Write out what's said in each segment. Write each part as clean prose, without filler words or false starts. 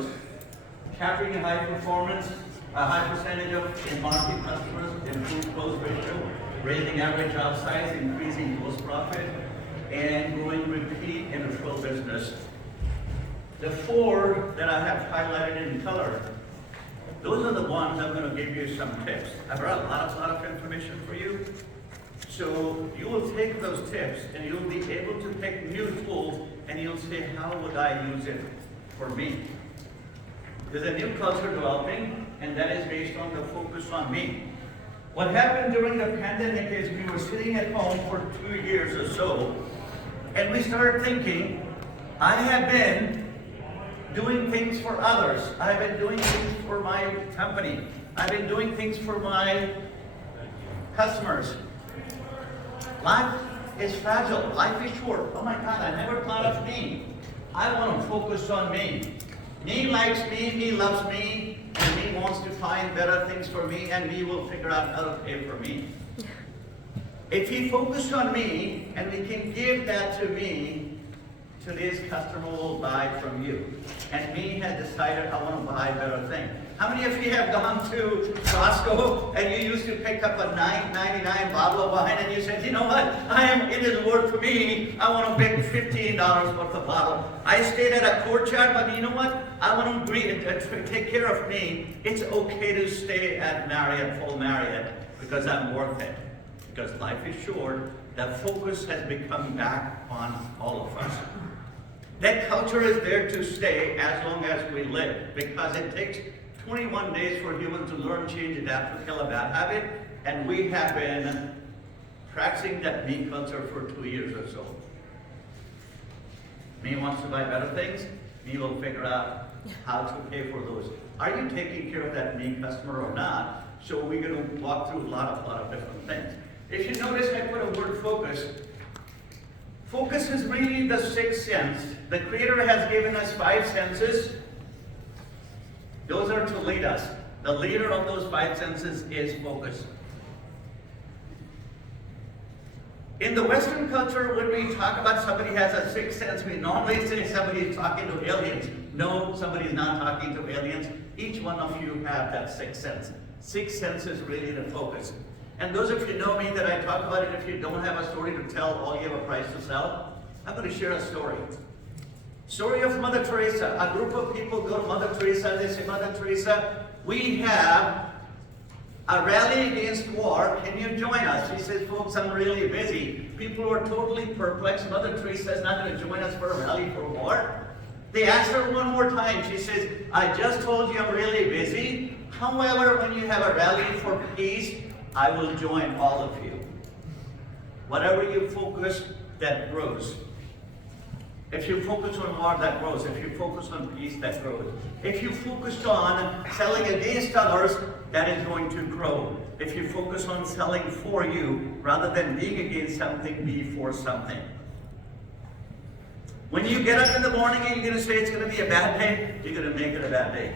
grows, capturing a high performance, a high percentage of in-market customers, improved close ratio, raising average job size, increasing gross profit, and growing repeat in a full business. The four that I have highlighted in color, those are the ones I'm going to give you some tips. I brought a lot of information for you. So you will take those tips and you'll be able to take new tools and you'll say, how would I use it for me? There's a new culture developing, and that is based on the focus on me. What happened during the pandemic is we were sitting at home for 2 years or so, and we started thinking, I have been doing things for others. I've been doing things for my company. I've been doing things for my customers. Life is fragile. Life is short. Oh my God, I never thought of me. I want to focus on me. Me likes me, me loves me, and me wants to find better things for me, and me will figure out how to pay for me. If he focused on me, and we can give that to me, today's customer will buy from you. And me had decided I want to buy better things. How many of you have gone to Costco and you used to pick up a $9.99 bottle of wine and you said, you know what, it is worth for me. I want to pick $15 worth of bottle. I stayed at a courtyard, but you know what? I want to take care of me. It's okay to stay at Marriott, full Marriott, because I'm worth it. Because life is short. The focus has become back on all of us. That culture is there to stay as long as we live, because it takes 21 days for humans to learn, change, adapt, to kill a bad habit, and we have been practicing that me culture for 2 years or so. Me wants to buy better things, me will figure out how to pay for those. Are you taking care of that me customer or not? So we're going to walk through a lot of different things. If you notice, I put a word focus. Focus is really the sixth sense. The Creator has given us 5 senses. Those are to lead us. The leader of those 5 senses is focus. In the Western culture, when we talk about somebody has a sixth sense, we normally say somebody is talking to aliens. No, somebody is not talking to aliens. Each one of you have that sixth sense. Sixth sense is really the focus. And those of you know me that I talk about it, if you don't have a story to tell, all you have a price to sell, I'm going to share a story. Story of Mother Teresa. A group of people go to Mother Teresa, they say, Mother Teresa, we have a rally against war. Can you join us? She says, folks, I'm really busy. People are totally perplexed. Mother Teresa is not going to join us for a rally for war. They asked her one more time. She says, I just told you I'm really busy. However, when you have a rally for peace, I will join all of you. Whatever you focus, that grows. If you focus on war, that grows. If you focus on peace, that grows. If you focus on selling against others, that is going to grow. If you focus on selling for you, rather than being against something, be for something. When you get up in the morning and you're going to say it's going to be a bad day, you're going to make it a bad day.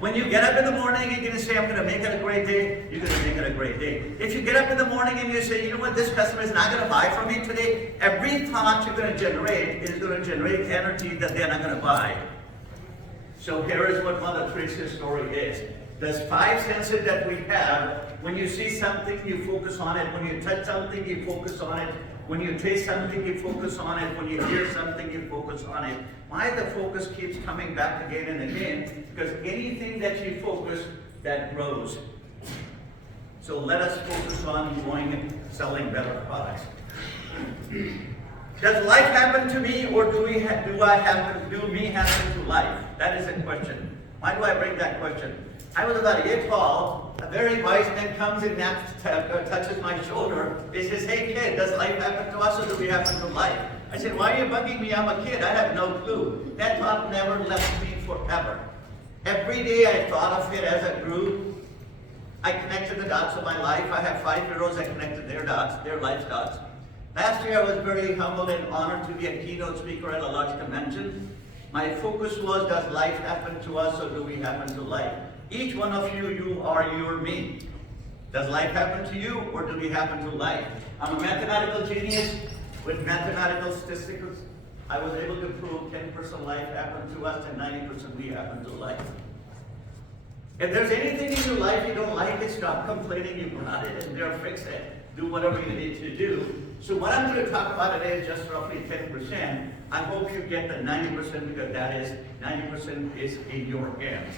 When you get up in the morning and you're going to say, I'm going to make it a great day, you're going to make it a great day. If you get up in the morning and you say, you know what, this customer is not going to buy from me today, every thought you're going to generate is going to generate energy that they're not going to buy. So here is what Mother Teresa's story is. There's 5 senses that we have. When you see something, you focus on it. When you touch something, you focus on it. When you taste something, you focus on it. When you hear something, you focus on it. Why the focus keeps coming back again and again? Because anything that you focus, that grows. So let us focus on growing, selling better products. Does life happen to me, or do me happen to life? That is a question. Why do I bring that question? I was about a year tall. A very wise man comes and touches my shoulder. He says, hey kid, does life happen to us or do we happen to life? I said, why are you bugging me? I'm a kid. I have no clue. That thought never left me forever. Every day I thought of it as it grew. I connected the dots of my life. I have 5 heroes. I connected their dots, their life dots. Last year I was very humbled and honored to be a keynote speaker at a large convention. My focus was, does life happen to us or do we happen to life? Each one of you, you are your me. Does life happen to you or do we happen to life? I'm a mathematical genius with mathematical statistics I was able to prove 10% life happened to us and 90% we happen to life. If there's anything in your life you don't like, stop complaining, you got it, and there, fix it. Do whatever you need to do. So what I'm going to talk about today is just roughly 10%. I hope you get the 90% because that is, 90% is in your hands.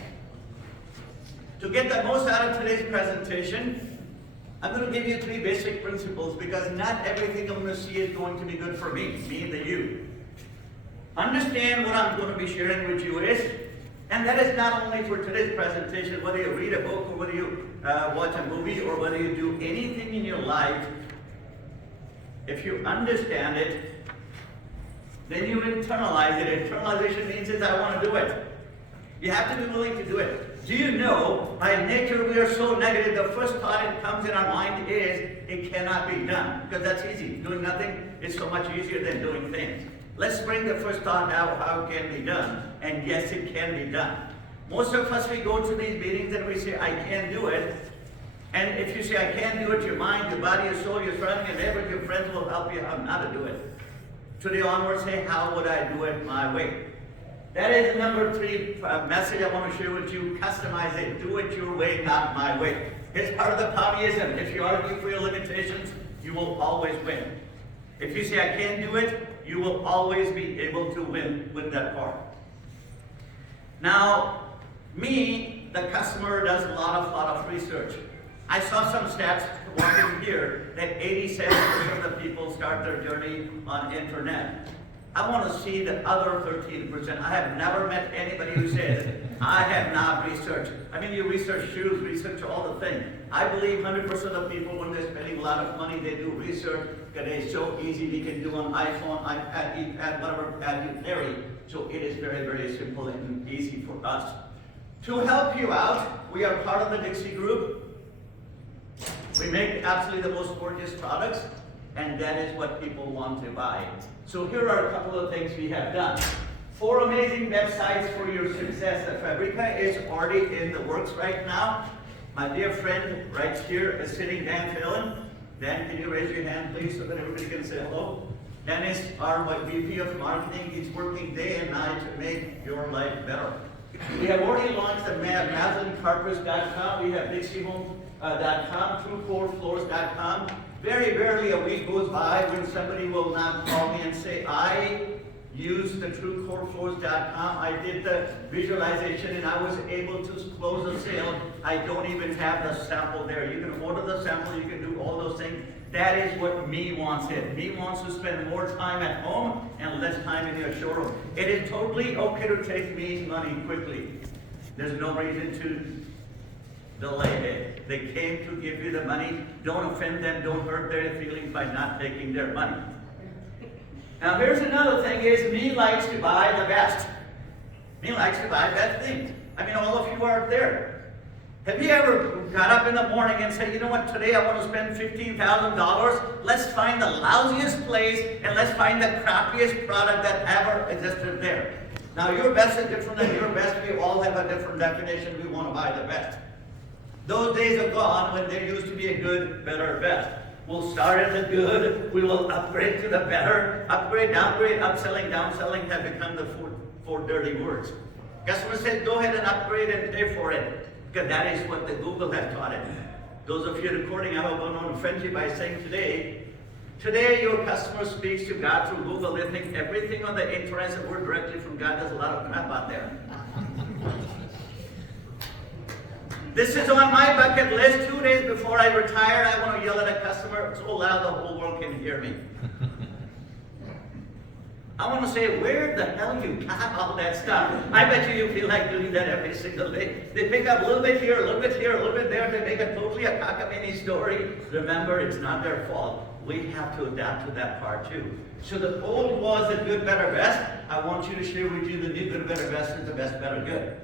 To get the most out of today's presentation, I'm going to give you 3 basic principles because not everything I'm going to see is going to be good for me and the you. Understand what I'm going to be sharing with you is, and that is not only for today's presentation, whether you read a book or whether you watch a movie or whether you do anything in your life, if you understand it, then you internalize it. Internalization means is I want to do it. You have to be willing to do it. Do you know, by nature we are so negative, the first thought that comes in our mind is, it cannot be done. Because that's easy. Doing nothing is so much easier than doing things. Let's bring the first thought out how it can be done. And yes, it can be done. Most of us, we go to these meetings and we say, I can't do it. And if you say, I can't do it, your mind, your body, your soul, your surrounding, and everyone, your friends will help you how not to do it. Today onwards, say, how would I do it my way? That is the number 3 message I want to share with you. Customize it. Do it your way, not my way. It's part of the Poppyism. If you argue for your limitations, you will always win. If you say, I can't do it, you will always be able to win with that part. Now, me, the customer, does a lot of research. I saw some stats walking here that 87% of the people start their journey on internet. I want to see the other 13%. I have never met anybody who says, I have not researched. I mean, you research shoes, research all the things. I believe 100% of people, when they're spending a lot of money, they do research because it's so easy. They can do on iPhone, iPad, ePad, whatever pad you carry. So it is very, very simple and easy for us. To help you out, we are part of the Dixie Group. We make absolutely the most gorgeous products, and that is what people want to buy. So here are a couple of things we have done. 4 amazing websites for your success. The Fabrica is already in the works right now. My dear friend right here is sitting, Dan Phelan. Dan, can you raise your hand, please, so that everybody can say hello? Dan is our VP of Marketing. He's working day and night to make your life better. We have already launched the MaslinCarpets.com. We have DixieHome.com, TrueCoreFloors.com. Very rarely a week goes by when somebody will not call me and say, I used the TrueCoreFloors.com. I did the visualization and I was able to close a sale. I don't even have the sample there. You can order the sample, you can do all those things. That is what me wants it. Me wants to spend more time at home and less time in your showroom. It is totally okay to take me money quickly. There's no reason to delay it. They came to give you the money. Don't offend them. Don't hurt their feelings by not taking their money. Now here's another thing is me likes to buy the best. Me likes to buy best things. I mean, all of you are there. Have you ever got up in the morning and said, you know what, today I want to spend $15,000. Let's find the lousiest place and let's find the crappiest product that ever existed there. Now your best is different than your best. We all have a different definition. We want to buy the best. Those days are gone when there used to be a good, better, best. We'll start at the good, we will upgrade to the better. Upgrade, downgrade, upselling, downselling have become the four dirty words. Customer said, go ahead and upgrade and pay for it. Because that is what the Google has taught it. Those of you recording, I hope I don't offend you by saying today your customer speaks to God through Google. They think everything on the internet is a word directly from God. There's a lot of crap out there. This is on my bucket list. 2 days before I retire, I want to yell at a customer so loud the whole world can hear me. I want to say, where the hell you got all that stuff? I bet you feel like doing that every single day. They pick up a little bit here, a little bit here, a little bit there. They make a totally a cockamamie story. Remember, it's not their fault. We have to adapt to that part too. So the old was the good, better, best. I want you to share with you the new good, better, best is the best, better, good.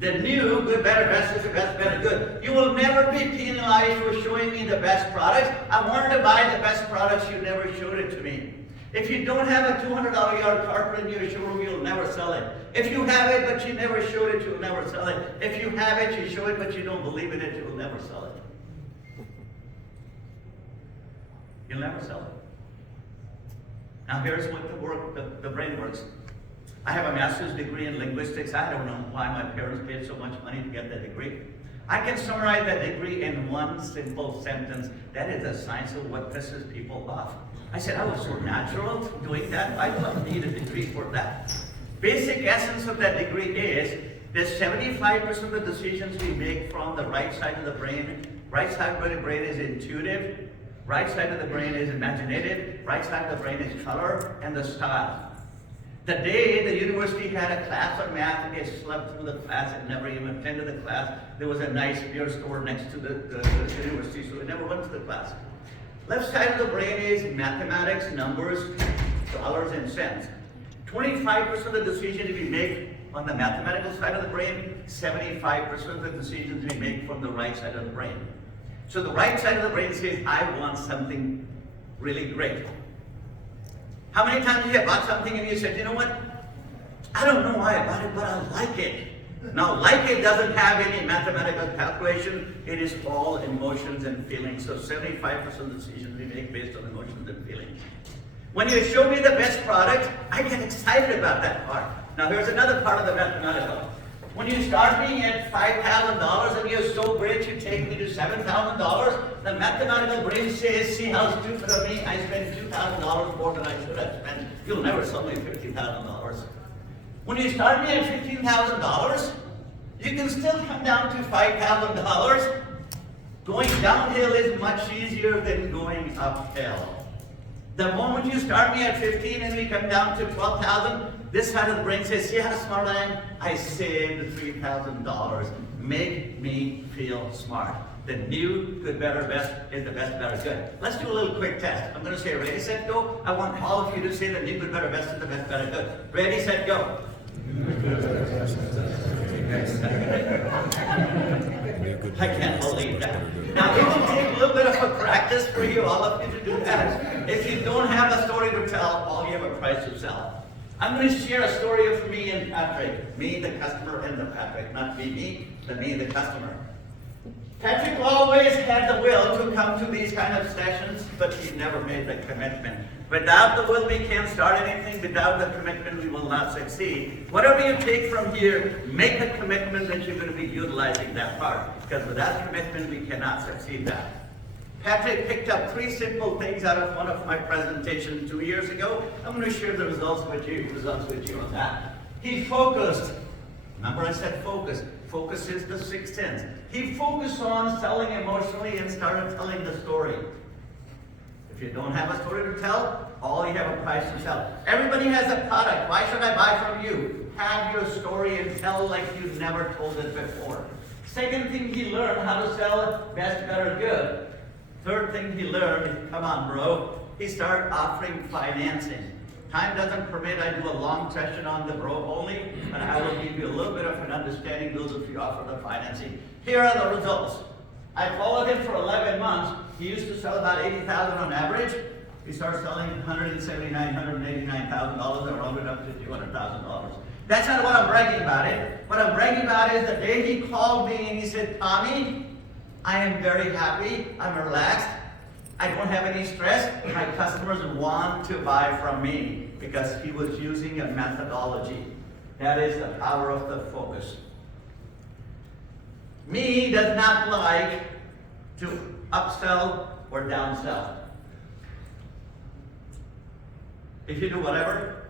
The new good, better, best is the best, better, good. You will never be penalized for showing me the best products. I wanted to buy the best products. You never showed it to me. If you don't have a $200 yard carpet in your showroom, you'll never sell it. If you have it, but you never showed it, you'll never sell it. If you have it, you show it, but you don't believe in it, you'll never sell it. You'll never sell it. Now here's what the brain works. I have a master's degree in linguistics. I don't know why my parents paid so much money to get that degree. I can summarize that degree in one simple sentence. That is the science of what pisses people off. I said, I was so natural doing that. I don't need a degree for that. Basic essence of that degree is that 75% of the decisions we make from the right side of the brain. Right side of the brain is intuitive. Right side of the brain is imaginative. Right side of the brain is color and the style. The day the university had a class on math, it slept through the class. It never even attended the class. There was a nice beer store next to the university, so it never went to the class. Left side of the brain is mathematics, numbers, dollars, and cents. 25% of the decisions we make on the mathematical side of the brain, 75% of the decisions we make from the right side of the brain. So the right side of the brain says, I want something really great. How many times have you bought something and you said, you know what? I don't know why I bought it, but I like it. Now, like it doesn't have any mathematical calculation. It is all emotions and feelings. So 75% of the decisions we make based on emotions and feelings. When you show me the best product, I get excited about that part. Now, here's another part of the mathematical. When you start me at $5,000 and you're so great, you take me to $7,000, the mathematical brain says, see how stupid of me, I spent $2,000 more than I should have spent. You'll never sell me $50,000. When you start me at $15,000, you can still come down to $5,000. Going downhill is much easier than going uphill. The moment you start me at 15 and we come down to 12,000, this side of the brain says, see how smart I am? I saved $3,000. Make me feel smart. The new, good, better, best is the best, better, good. Let's do a little quick test. I'm going to say ready, set, go. I want all of you to say the new, good, better, best is the best, better, good. Ready, set, go. I can't believe that. Now, it will take a little bit of a practice for you, all of you, to do that. If you don't have a story to tell, all you have a price to sell. I'm going to share a story of me and Patrick. Me, the customer, and the Patrick. Not me, but me, the customer. Patrick always had the will to come to these kind of sessions, but he never made the commitment. Without the will, we can't start anything. Without the commitment, we will not succeed. Whatever you take from here, make the commitment that you're going to be utilizing that part. Because without commitment, we cannot succeed that. Patrick picked up 3 simple things out of one of my presentations 2 years ago. I'm going to share the results with you on that. He focused. Remember I said focus. Focus is the sixth sense. He focused on selling emotionally and started telling the story. If you don't have a story to tell, all you have a price to sell. Everybody has a product. Why should I buy from you? Have your story and tell like you've never told it before. Second thing he learned, how to sell best, better, good. Third thing he learned, come on bro, he started offering financing. Time doesn't permit, I do a long session on the bro only, but I will give you a little bit of an understanding, those of you offer the financing. Here are the results. I followed him for 11 months. He used to sell about $80,000 on average. He started selling $179,000, $189,000, and rounded up to $200,000. That's not what I'm bragging about it. What I'm bragging about is the day he called me and he said, Tommy, I am very happy, I'm relaxed, I don't have any stress, my customers want to buy from me because he was using a methodology. That is the power of the focus. Me does not like to upsell or downsell. If you do whatever,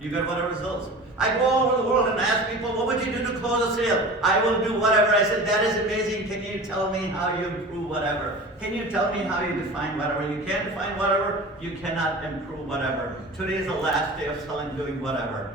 you get whatever results. I go all over the world and ask people, what would you do to close a sale? I will do whatever. I said, that is amazing. Can you tell me how you improve whatever? Can you tell me how you define whatever? You can't define whatever, you cannot improve whatever. Today is the last day of selling doing whatever.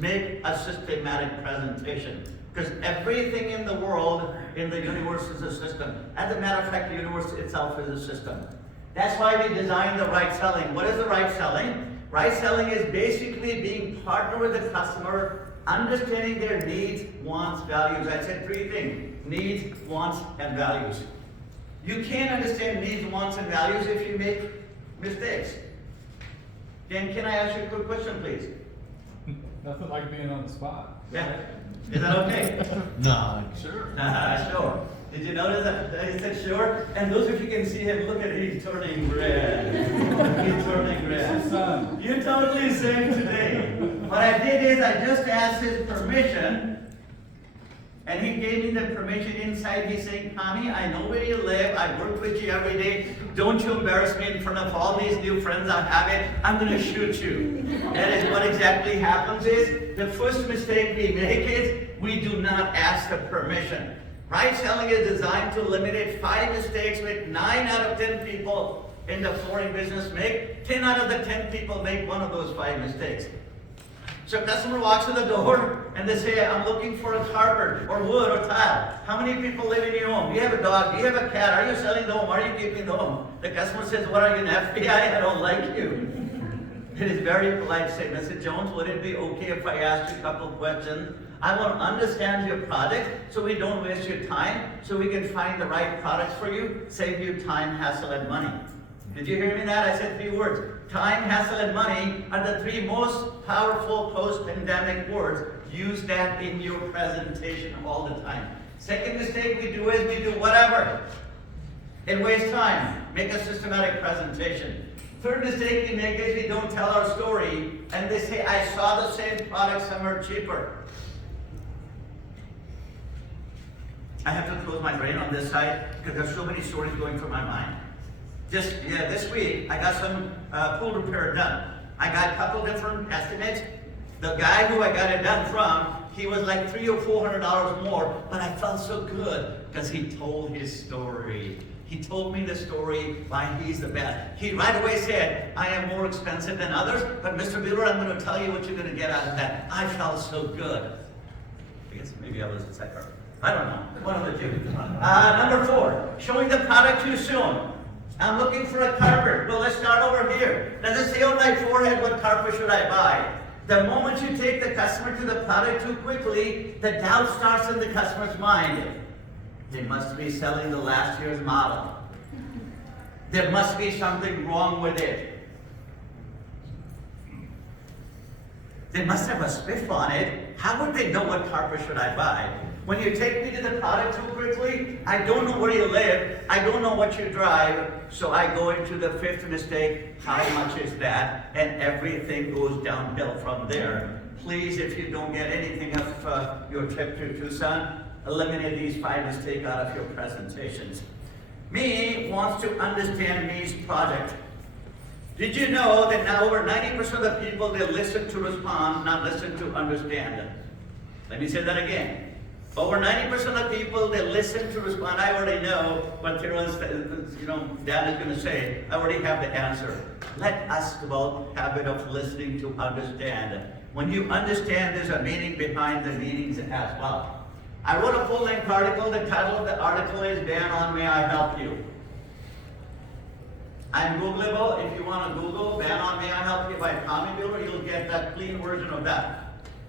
Make a systematic presentation. Because everything in the world, in the universe is a system. As a matter of fact, the universe itself is a system. That's why we designed the right selling. What is the right selling? Right selling is basically being partnered with the customer, understanding their needs, wants, values. I said 3 things: needs, wants, and values. You can't understand needs, wants, and values if you make mistakes. Dan, can I ask you a quick question, please? Nothing like being on the spot. Yeah. Is that okay? No, sure. Sure. Did you notice that? He said, sure. And those of you can see him, look at him, he's turning red. He's turning red. You're totally saved today. What I did is I just asked his permission, and he gave me the permission inside. He's saying, Tommy, I know where you live. I work with you every day. Don't you embarrass me in front of all these new friends I'm having. I'm going to shoot you. That is what exactly happens is, the first mistake we make is, we do not ask the permission. Right selling is designed to eliminate 5 mistakes which 9 out of 10 people in the flooring business make. 10 out of the 10 people make one of those 5 mistakes. So a customer walks in the door and they say, I'm looking for a carpet or wood or tile. How many people live in your home? Do you have a dog? Do you have a cat? Are you selling the home? Are you keeping the home? The customer says, what are you, an FBI? I don't like you. It is very polite to say, Mr. Jones, would it be okay if I asked you a couple of questions? I want to understand your product so we don't waste your time, so we can find the right products for you, save you time, hassle, and money. Did you hear me that? I said 3 words. Time, hassle, and money are the 3 most powerful post-pandemic words. Use that in your presentation all the time. Second mistake we do is we do whatever. It wastes time. Make a systematic presentation. Third mistake we make is we don't tell our story, and they say, I saw the same product somewhere cheaper. I have to close my brain on this side because there's so many stories going through my mind. This week, I got some pool repair done. I got a couple different estimates. The guy who I got it done from, he was like $300 or $400 more, but I felt so good because he told his story. He told me the story why he's the best. He right away said, I am more expensive than others, but Mr. Bueller, I'm going to tell you what you're going to get out of that. I felt so good. I guess maybe I was a psycho. I don't know. One of the two. Number 4, showing the product too soon. I'm looking for a carpet. Well, let's start over here. Does it say on my forehead, what carpet should I buy? The moment you take the customer to the product too quickly, the doubt starts in the customer's mind. They must be selling the last year's model. There must be something wrong with it. They must have a spiff on it. How would they know what carpet should I buy? When you take me to the product too quickly, I don't know where you live, I don't know what you drive, so I go into the 5th mistake, how much is that? And everything goes downhill from there. Please, if you don't get anything of your trip to Tucson, eliminate these 5 mistakes out of your presentations. Me wants to understand me's product. Did you know that now over 90% of the people, they listen to respond, not listen to understand? Let me say that again. Over 90% of the people, they listen to respond. I already know what Dad is going to say. I already have the answer. Let us develop habit of listening to understand. When you understand, there's a meaning behind the meanings as well. I wrote a full-length article. The title of the article is Dan on May I Help You. I'm Googleable. If you want to Google Dan on May I Help You by Tommy Bueller, you'll get that clean version of that.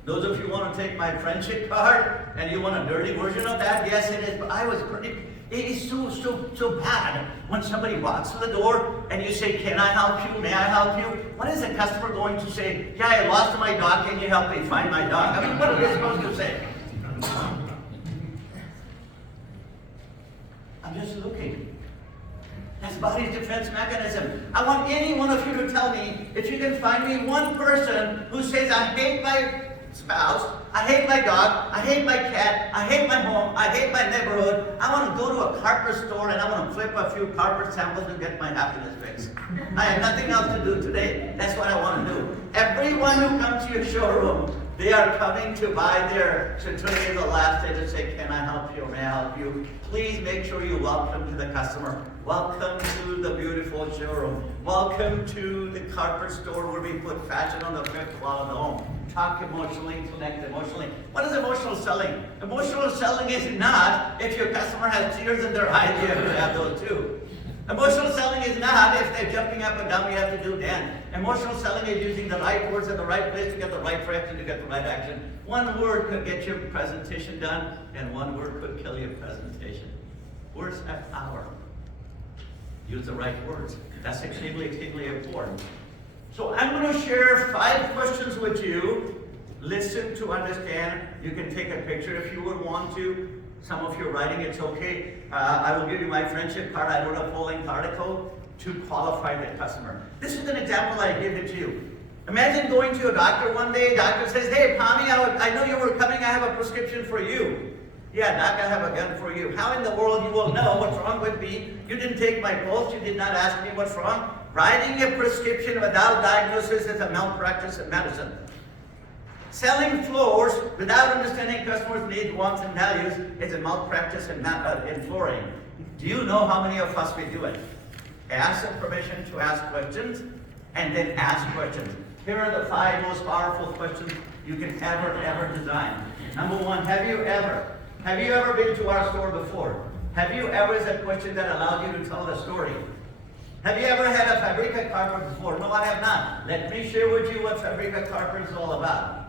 Those of you who want to take my friendship card and you want a dirty version of that, yes it is, but it is so bad when somebody walks through the door and you say, can I help you, may I help you? What is the customer going to say? Yeah, I lost my dog, can you help me find my dog? I mean, what are they supposed to say? I'm just looking. That's body's defense mechanism. I want any one of you to tell me if you can find me one person who says, I hate my spouse, I hate my dog, I hate my cat, I hate my home, I hate my neighborhood. I want to go to a carpet store and I want to flip a few carpet samples and get my happiness fixed. I have nothing else to do today. That's what I want to do. Everyone who comes to your showroom, they are coming to buy their, so today is the last day to say, can I help you or may I help you? Please make sure you welcome to the customer. Welcome to the beautiful showroom. Welcome to the carpet store where we put fashion on the 5th wall of the home. Talk emotionally, connect emotionally. What is emotional selling? Emotional selling is not if your customer has tears in their eyes, you have to have those too. Emotional selling is not if they're jumping up and down, we have to do Dan. Emotional selling is using the right words in the right place to get the right reaction, to get the right action. One word could get your presentation done, and one word could kill your presentation. Words have power. Use the right words. That's extremely important. So I'm going to share 5 questions with you. Listen to understand. You can take a picture if you would want to. Some of you are writing, it's okay. I will give you my friendship card. I wrote a full-length article to qualify the customer. This is an example I gave it to you. Imagine going to a doctor one day, doctor says, hey, Tommy, I know you were coming, I have a prescription for you. Yeah, doc, I have a gun for you. How in the world you will know what's wrong with me? You didn't take my pulse, you did not ask me what's wrong. Writing a prescription without diagnosis is a malpractice in medicine. Selling floors without understanding customers' needs, wants, and values is a malpractice in flooring. Do you know how many of us we do it? Ask the permission to ask questions, and then ask questions. Here are the 5 most powerful questions you can ever design. Number 1, have you ever been to our store before? Have you ever is a question that allowed you to tell a story. Have you ever had a Fabrica carpet before? No, I have not. Let me share with you what Fabrica carpet is all about.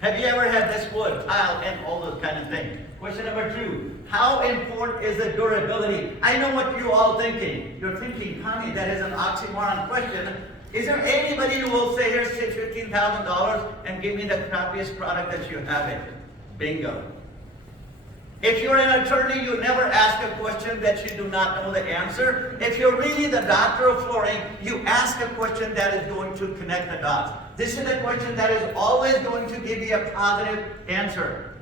Have you ever had this wood, tile, and all those kind of things? Question number 2, how important is the durability? I know what you're all thinking. You're thinking, Tommy, that is an oxymoron question. Is there anybody who will say, here's $15,000 and give me the crappiest product that you have it? Bingo. If you're an attorney, you never ask a question that you do not know the answer. If you're really the doctor of flooring, you ask a question that is going to connect the dots. This is a question that is always going to give you a positive answer.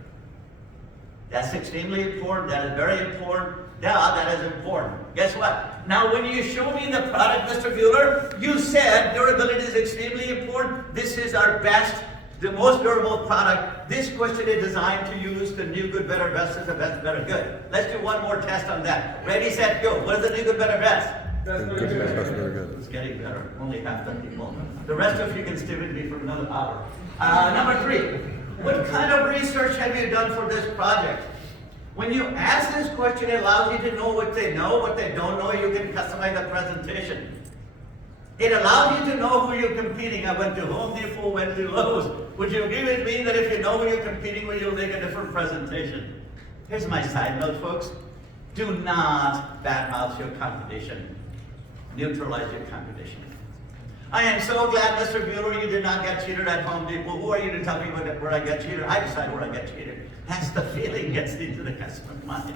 That's extremely important. That is very important. Yeah, that is important. Guess what? Now, when you show me the product, Mr. Bueller, you said durability is extremely important. This is our best, the most durable product. This question is designed to use the new, good, better, best is the best, better, good. Let's do one more test on that. Ready, set, go. What is the new, good, better, best? That's very good. It's getting better. Only half the people. The rest of you can stay with me for another hour. Number 3, what kind of research have you done for this project? When you ask this question, it allows you to know, what they don't know, you can customize the presentation. It allows you to know who you're competing. I went to Home Depot, went to Lowe's. Would you agree with me that if you know who you're competing with, you'll make a different presentation? Here's my side note, folks. Do not badmouth your competition. Neutralize your competition. I am so glad, Mr. Bueller, you did not get cheated at Home Depot. Who are you to tell me where I get cheated? I decide where I get cheated. That's the feeling gets into the customer's mind.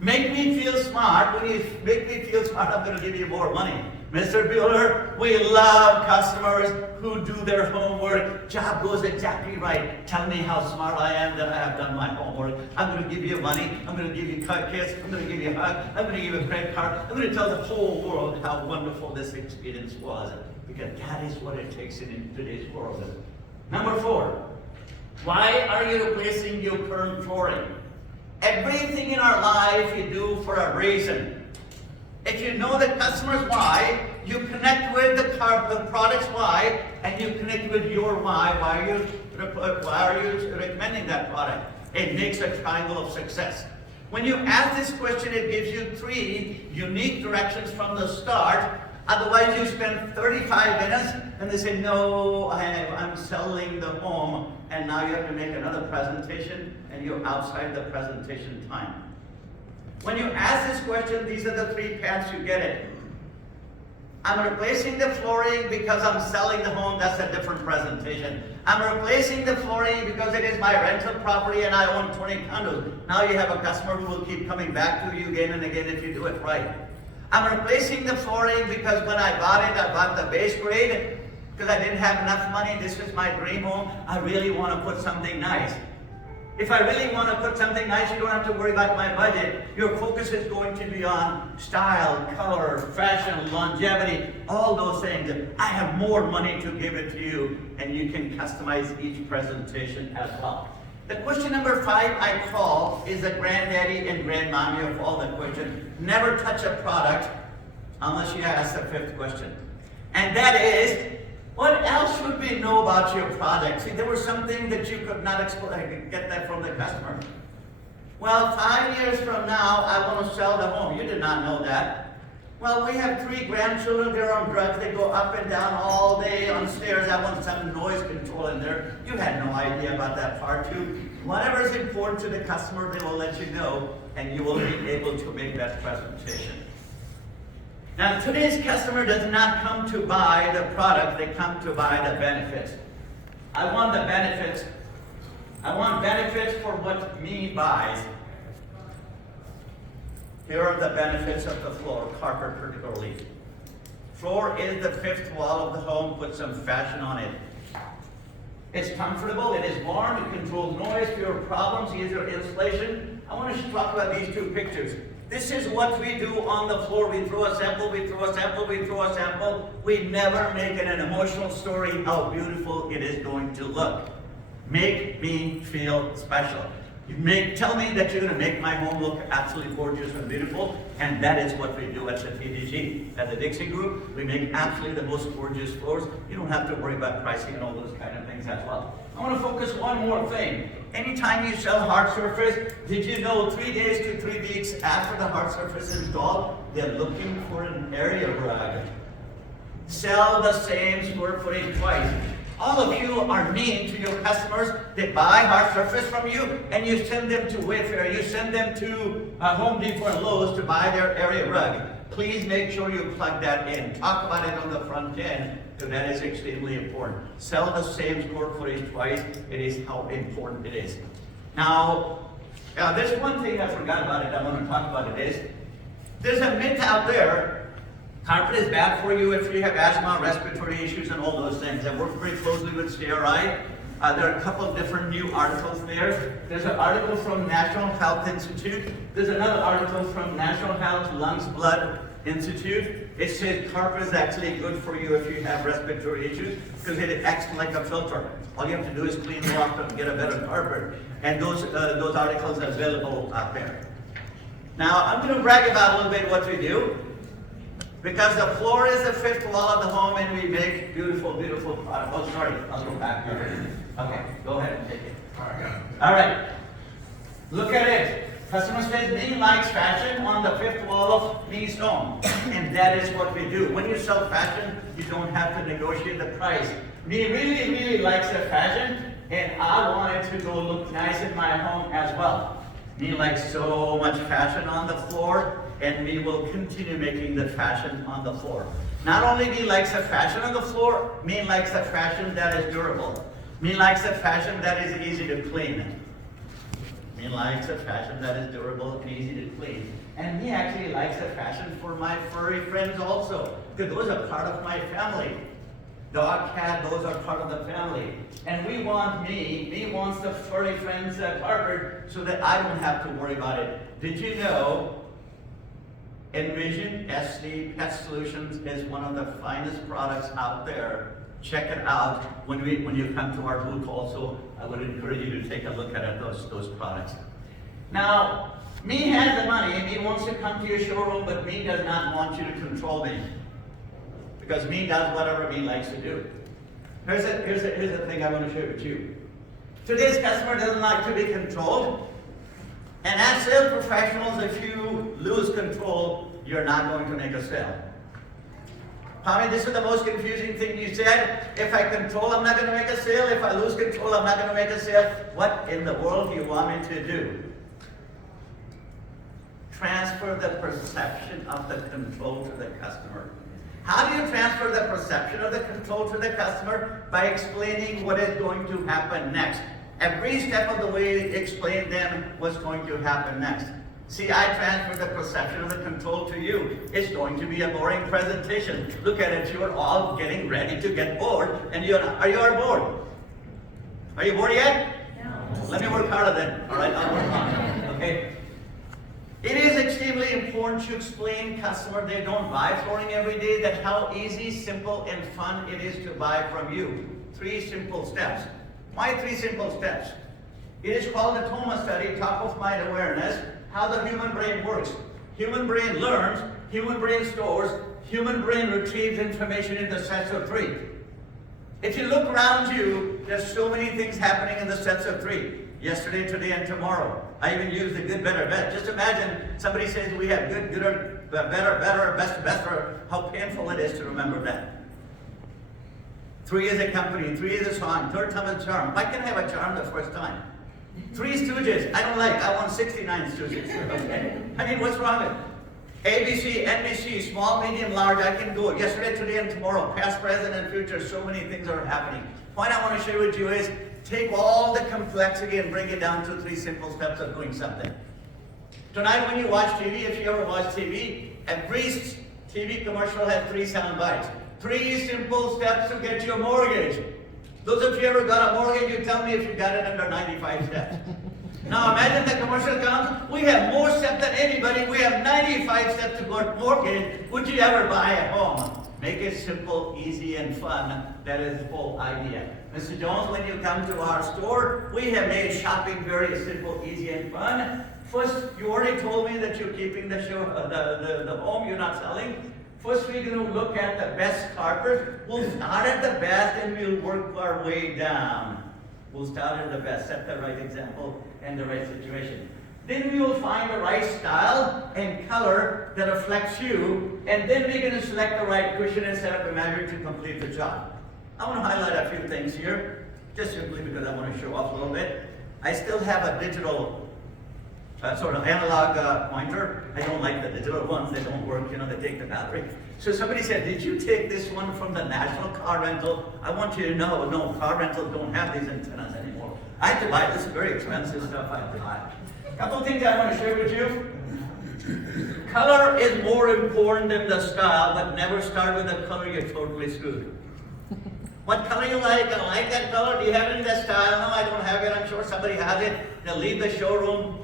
Make me feel smart. When you make me feel smart, I'm going to give you more money. Mr. Bueller, we love customers who do their homework. Job goes exactly right. Tell me how smart I am that I have done my homework. I'm going to give you money. I'm going to give you a kiss. I'm going to give you a hug. I'm going to give you a credit card. I'm going to tell the whole world how wonderful this experience was. Because that is what it takes in today's world. Number 4, why are you replacing your current flooring? Everything in our life you do for a reason. If you know the customer's why, you connect with the product's why, and you connect with your why. Why are you recommending that product? It makes a triangle of success. When you ask this question, it gives you 3 unique directions from the start. Otherwise, you spend 35 minutes, and they say, no, I'm selling the home, and now you have to make another presentation, and you're outside the presentation time. When you ask this question, these are the 3 paths you get it. I'm replacing the flooring because I'm selling the home. That's a different presentation. I'm replacing the flooring because it is my rental property and I own 20 condos. Now you have a customer who will keep coming back to you again and again if you do it right. I'm replacing the flooring because when I bought the base grade because I didn't have enough money. This is my dream home. I really want to put something nice. If I really want to put something nice, you don't have to worry about my budget. Your focus is going to be on style, color, fashion, longevity, all those things. I have more money to give it to you, and you can customize each presentation as well. The question number 5 I call is the granddaddy and grandmommy of all the questions. Never touch a product unless you ask the 5th question. And that is, what else should we know about your product? See, there was something that you could not get that from the customer. Well, 5 years from now, I want to sell the home. You did not know that. Well, we have 3 grandchildren. They're on drugs. They go up and down all day on stairs. I want some noise control in there. You had no idea about that part too. Whatever is important to the customer, they will let you know, and you will be able to make that presentation. Now, today's customer does not come to buy the product, they come to buy the benefits. I want the benefits. I want benefits for what me buys. Here are the benefits of the floor, carpet particularly. Floor is the fifth wall of the home, put some fashion on it. It's comfortable, it is warm, it controls noise, fewer problems, easier installation. I want to talk about these two pictures. This is what we do on the floor. We throw a sample, we throw a sample, we throw a sample. We never make it an emotional story how beautiful it is going to look. Make me feel special. Tell me that you're going to make my home look absolutely gorgeous and beautiful, and that is what we do at the TDG. At the Dixie Group, we make absolutely the most gorgeous floors. You don't have to worry about pricing and all those kind of things as well. I want to focus one more thing. Anytime you sell hard surface, did you know 3 days to 3 weeks after the hard surface is installed, they're looking for an area rug. Sell the same square footage twice. All of you are mean to your customers. They buy hard surface from you, and you send them to Wayfair, you send them to Home Depot and Lowe's to buy their area rug. Please make sure you plug that in. Talk about it on the front end, because that is extremely important. Sell the same square footage twice. It is how important it is. Now, there's one thing I forgot about it. I want to talk about it is, there's a myth out there. Carpet is bad for you if you have asthma, respiratory issues, and all those things. I work very closely with CRI. There are a couple of different new articles there. There's an article from National Health Institute. There's another article from National Health Lungs Blood Institute. It says carpet is actually good for you if you have respiratory issues because it acts like a filter. All you have to do is clean it off and get a better carpet. And those articles are available out there. Now, I'm going to brag about a little bit what we do. Because the floor is the fifth wall of the home and we make beautiful, beautiful products. Oh, sorry, I'll go back here. Okay, go ahead and take it. All right. Look at it. Customer says, me likes fashion on the fifth wall of me stone. And that is what we do. When you sell fashion, you don't have to negotiate the price. Me really, really likes the fashion, and I want it to go look nice in my home as well. Me likes so much fashion on the floor, and we will continue making the fashion on the floor. Not only me likes the fashion on the floor, me likes the fashion that is durable. Me likes the fashion that is easy to clean. Me likes the fashion that is durable and easy to clean. And me actually likes the fashion for my furry friends also, because those are part of my family. Dog, cat, those are part of the family. And me wants the furry friends covered so that I don't have to worry about it. Did you know Envision SC Pet Solutions is one of the finest products out there. Check it out when you come to our booth also. I would encourage you to take a look at those products. Now, me has the money, me wants to come to your showroom, but me does not want you to control me. Because me does whatever me likes to do. Here's the thing I want to share with you. Today's customer doesn't like to be controlled. And as sales professionals, if you lose control, you're not going to make a sale. Tommy, this is the most confusing thing you said. If I control, I'm not going to make a sale. If I lose control, I'm not going to make a sale. What in the world do you want me to do? Transfer the perception of the control to the customer. How do you transfer the perception of the control to the customer? By explaining what is going to happen next. Every step of the way, explain them what's going to happen next. See, I transfer the perception of the control to you. It's going to be a boring presentation. Look at it, you're all getting ready to get bored, and are you all bored? Are you bored yet? No. Let me work harder then, all right? I'll work harder, okay? It is extremely important to explain customer they don't buy flooring every day that how easy, simple, and fun it is to buy from you. 3 simple steps. Why 3 simple steps? It is called the TOMA study, top of mind awareness, how the human brain works. Human brain learns, human brain stores, human brain retrieves information in the sets of 3. If you look around you, there's so many things happening in the sets of 3. Yesterday, today, and tomorrow. I even use the good, better, best. Just imagine somebody says we have good, gooder, better, best, better. How painful it is to remember that. 3 is a company, 3 is a song, 3rd time is a charm. Why can't I have a charm the first time? 3 stooges, I don't like, I want 69 stooges. Okay. I mean, what's wrong with it? ABC, NBC, small, medium, large, I can go. Yesterday, today, and tomorrow, past, present, and future, so many things are happening. Point I want to share with you is, take all the complexity and bring it down to 3 simple steps of doing something. Tonight when you watch TV, if you ever watch TV, every TV commercial has 3 sound bites. 3 simple steps to get you a mortgage. Those of you ever got a mortgage, you tell me if you got it under 95 steps. Now imagine the commercial comes, we have more steps than anybody, we have 95 steps to go to mortgage. Would you ever buy a home? Make it simple, easy, and fun. That is the whole idea. Mr. Jones, when you come to our store, we have made shopping very simple, easy, and fun. First, you already told me that you're keeping the home you're not selling. First, we're going to look at the best carpet. We'll start at the best and we'll work our way down. We'll start at the best, set the right example and the right situation. Then we will find the right style and color that reflects you, and then we're going to select the right cushion and set up a measure to complete the job. I want to highlight a few things here, just simply because I want to show off a little bit. I still have a digital sort of analog pointer. I don't like the digital ones, they don't work, they take the battery. So somebody said, did you take this one from the National Car Rental? I want you to know, no, car rentals don't have these antennas anymore. I had to buy this very expensive stuff. I had to buy. A couple things I want to share with you. Color is more important than the style, but never start with the color, you're totally screwed. What color you like? I like that color. Do you have it in that style? No, I don't have it. I'm sure somebody has it. They'll leave the showroom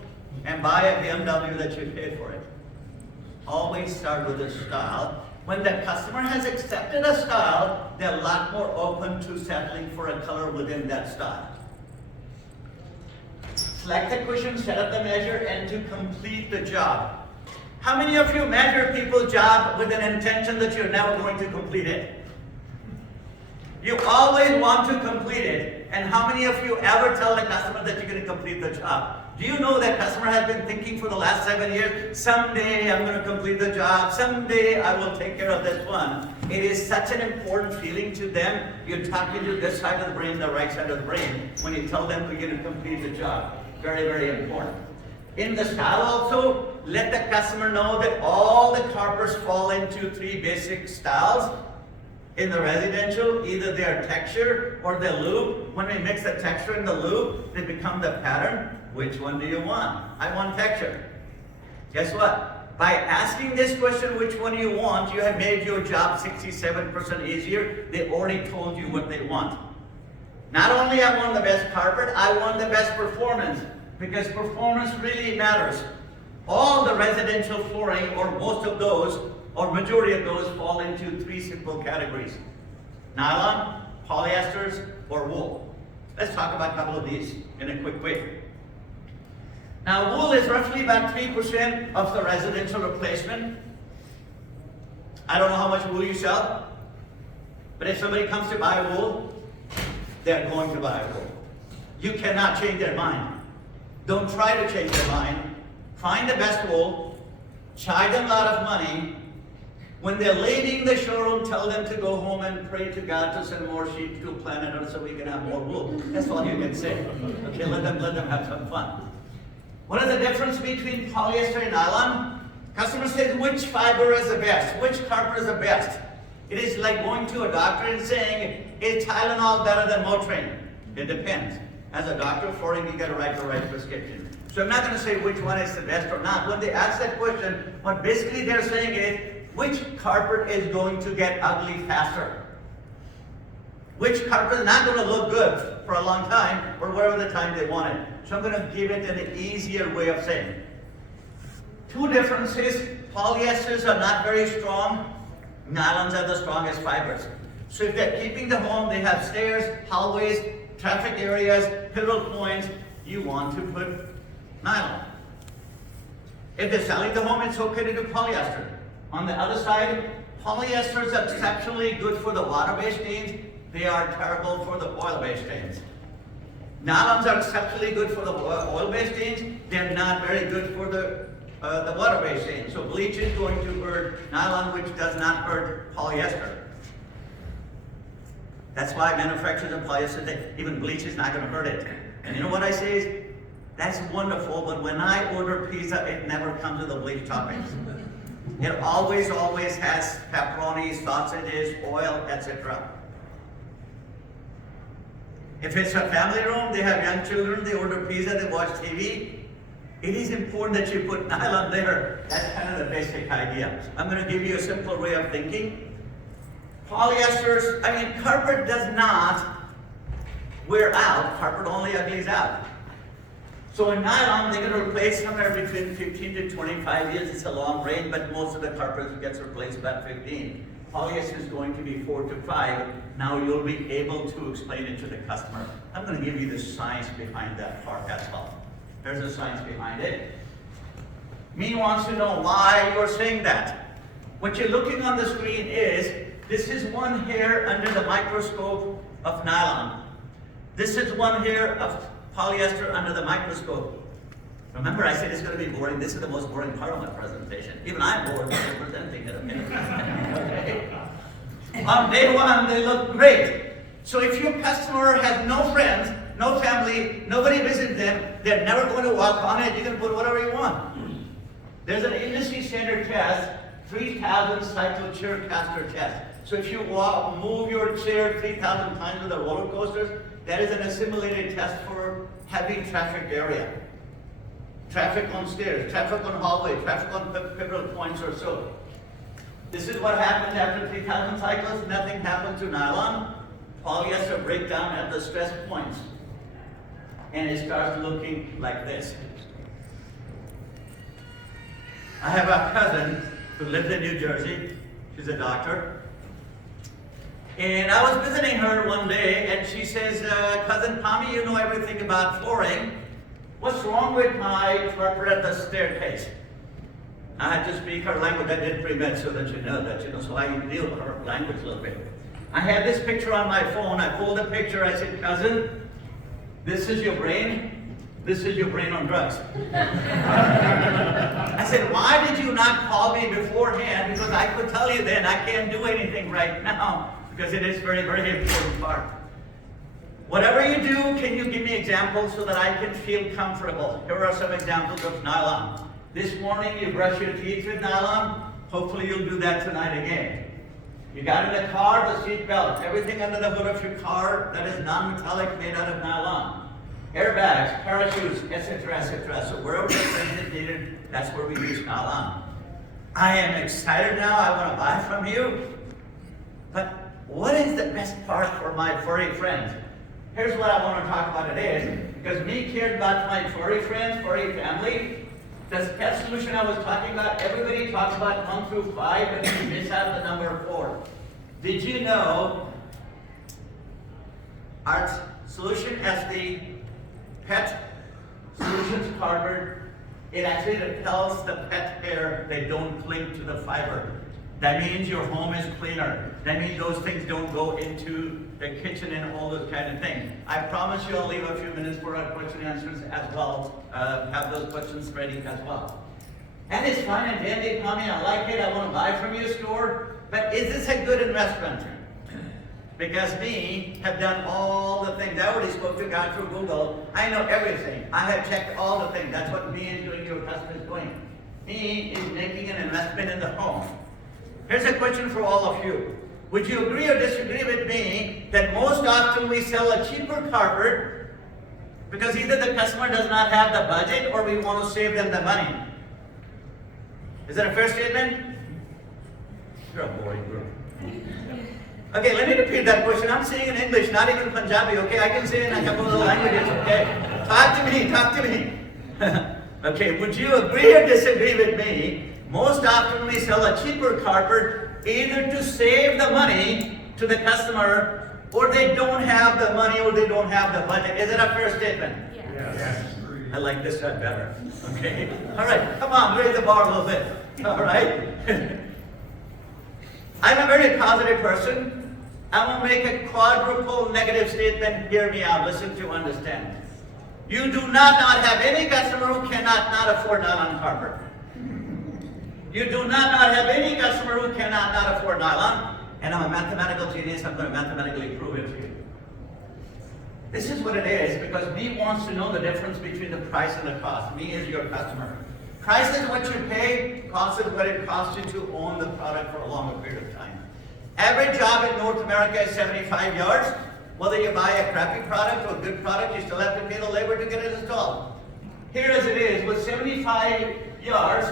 and buy a BMW that you paid for it. Always start with the style. When the customer has accepted a style, they're a lot more open to settling for a color within that style. Select the cushion, set up the measure, and to complete the job. How many of you measure people's job with an intention that you're never going to complete it? You always want to complete it. And how many of you ever tell the customer that you're going to complete the job? Do you know that customer has been thinking for the last 7 years, someday I'm going to complete the job, someday I will take care of this one. It is such an important feeling to them. You're talking to this side of the brain, the right side of the brain, when you tell them we're going to complete the job. Very, very important. In the style also, let the customer know that all the carpets fall into 3 basic styles. In the residential, either they are texture or the loop. When we mix the texture and the loop, they become the pattern. Which one do you want? I want texture. Guess what? By asking this question, which one do you want, you have made your job 67% easier. They already told you what they want. Not only I want the best carpet, I want the best performance, because performance really matters. All the residential flooring, or most of those, or majority of those, fall into 3 simple categories: nylon, polyesters, or wool. Let's talk about a couple of these in a quick way. Now, wool is roughly about 3% of the residential replacement. I don't know how much wool you sell, but if somebody comes to buy wool, they're going to buy wool. You cannot change their mind. Don't try to change their mind. Find the best wool, charge them a lot of money. When they're leaving the showroom, tell them to go home and pray to God to send more sheep to planet Earth so we can have more wool. That's all you can say. Okay, let them have some fun. What is the difference between polyester and nylon? Customer says, which fiber is the best? Which carpet is the best? It is like going to a doctor and saying, is Tylenol better than Motrin? It depends. As a doctor, for you got to write the right prescription. So I'm not going to say which one is the best or not. When they ask that question, what basically they're saying is, which carpet is going to get ugly faster? Which carpet is not going to look good for a long time, or whatever the time they want it. So I'm going to give it an easier way of saying. 2 differences: polyesters are not very strong, nylons are the strongest fibers. So if they're keeping the home, they have stairs, hallways, traffic areas, pivotal points, you want to put nylon. If they're selling the home, it's okay to do polyester. On the other side, polyesters are exceptionally good for the water-based stains. They are terrible for the oil-based stains. Nylons are exceptionally good for the oil-based stains. They're not very good for the water-based stains. So bleach is going to hurt nylon, which does not hurt polyester. That's why manufacturers of polyester, even bleach is not going to hurt it. And you know what I say is, that's wonderful, but when I order pizza, it never comes with the bleach toppings. It always has pepperoni, sausages, oil, etc. If it's a family room, they have young children, they order pizza, they watch TV, It is important that you put nylon there. That's kind of the basic idea. I'm going to give you a simple way of thinking. Polyesters, carpet does not wear out. Carpet only uglies out. So in nylon, they're going to replace somewhere between 15 to 25 years. It's a long range, but most of the carpet gets replaced about 15. Polyester is going to be 4 to 5. Now you'll be able to explain it to the customer. I'm going to give you the science behind that part as well. There's the science behind it. Me wants to know why you're saying that. What you're looking on the screen is, this is one hair under the microscope of nylon. This is one hair of polyester under the microscope. Remember, I said it's going to be boring. This is the most boring part of my presentation. Even I'm bored when I'm presenting it. Okay. On day one, they look great. So if your customer has no friends, no family, nobody visits them, they're never going to walk on it. You can put whatever you want. There's an industry standard test, 3,000 cycle chair caster test. So if you move your chair 3,000 times with the roller coasters, that is an assimilated test for heavy traffic area. Traffic on stairs, traffic on hallway, traffic on pivotal points or so. This is what happens after 3,000 cycles. Nothing happens to nylon. Polyester breaks down at the stress points. And it starts looking like this. I have a cousin who lives in New Jersey. She's a doctor. And I was visiting her one day, and she says, Cousin Tommy, you know everything about flooring. What's wrong with my carpet at the staircase? I had to speak her language. I did pre-med so that you know, so I deal with her language a little bit. I had this picture on my phone. I pulled a picture. I said, Cousin, this is your brain. This is your brain on drugs. I said, why did you not call me beforehand? Because I could tell you then I can't do anything right now, because it is very, very important part. Whatever you do, can you give me examples so that I can feel comfortable? Here are some examples of nylon. This morning you brush your teeth with nylon. Hopefully you'll do that tonight again. You got in the car, the seat belt, everything under the hood of your car that is non-metallic, made out of nylon. Airbags, parachutes, etc., etc. So wherever it's needed, that's where we use nylon. I am excited now. I want to buy from you. But what is the best part for my furry friends? Here's what I want to talk about it is, because me cared about my furry friends, furry family. The pet solution I was talking about, everybody talks about 1 through 5, but you miss out the number 4. Did you know our solution as the pet solutions carpet, it actually repels the pet hair. They don't cling to the fiber. That means your home is cleaner. That means those things don't go into the kitchen and all those kind of things. I promise you I'll leave a few minutes for our question and answers as well. Have those questions ready as well. And it's fine and dandy, Tommy. I like it. I want to buy from your store. But is this a good investment? Because me have done all the things. I already spoke to God through Google. I know everything. I have checked all the things. That's what me is doing, your customer is doing. Me is making an investment in the home. Here's a question for all of you. Would you agree or disagree with me that most often we sell a cheaper carpet because either the customer does not have the budget or we want to save them the money? Is that a fair statement? You're a boring group. Okay, let me repeat that question. I'm saying in English, not even Punjabi, okay? I can say it in a couple of other languages, okay? Talk to me. Okay, would you agree or disagree with me? Most often we sell a cheaper carpet either to save the money to the customer, or they don't have the money, or they don't have the budget. Is it a fair statement? Yes. I like this one better. Okay? All right, come on, raise the bar a little bit. All right? I'm a very positive person. I will make a quadruple negative statement. Hear me out. Listen to understand. You do not have any customer who cannot not afford nylon carpet. You do not have any customer who cannot not afford nylon. And I'm a mathematical genius. I'm going to mathematically prove it to you. This is what it is, because me wants to know the difference between the price and the cost. Me is your customer. Price is what you pay. Cost is what it costs you to own the product for a longer period of time. Average job in North America is 75 yards. Whether you buy a crappy product or a good product, you still have to pay the labor to get it installed. Here as it is, with 75 yards,